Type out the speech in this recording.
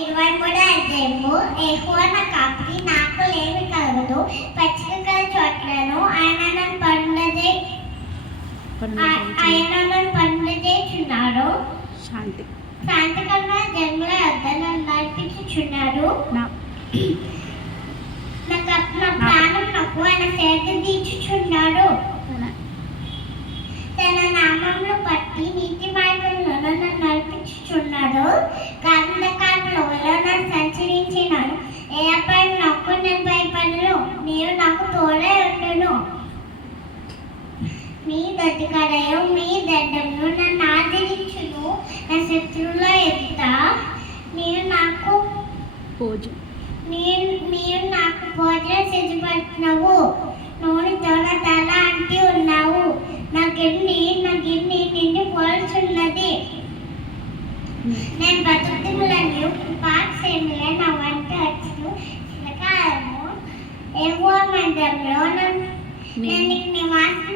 23 అధ్యాయము యెహోవా నా కాపరి, నాకు లేమి కలగదు. పచ్చిక గల చోట్లను ఆయన నన్ను పండుచేయుచున్నాడు. శాంతికరమైన జన్మల యొద్ద నన్ను నడిపించుచున్నాడు. నా ప్రాణం నాకు ఆయన సేద తీర్చుచున్నాడు. తన నామమును బట్టి నీతి మార్గంలో నన్ను నడిపించుచున్నాడు. గంధకారంలో నన్ను సంచరించినాడు. ఏ అపాయం నాకు నేను భయపడను. నీవు నాకు తోడై ఉండును. మీ దొడ్డికడయు మీ దండమును నన్ను ఆదరించును. నా శత్రువుల ఎదుట నీవు నాకు భోజనం సిద్ధపడుతున్నావు. నూనెతో నా తల అంటి ఉన్నావు. నా గిన్నె నిండి పోల్చున్నది. నేను బతుకుతులను పాక్షేములే నా వంట వచ్చును. చిరకాలము యెహోవా మందిరంలో నేను నివాసం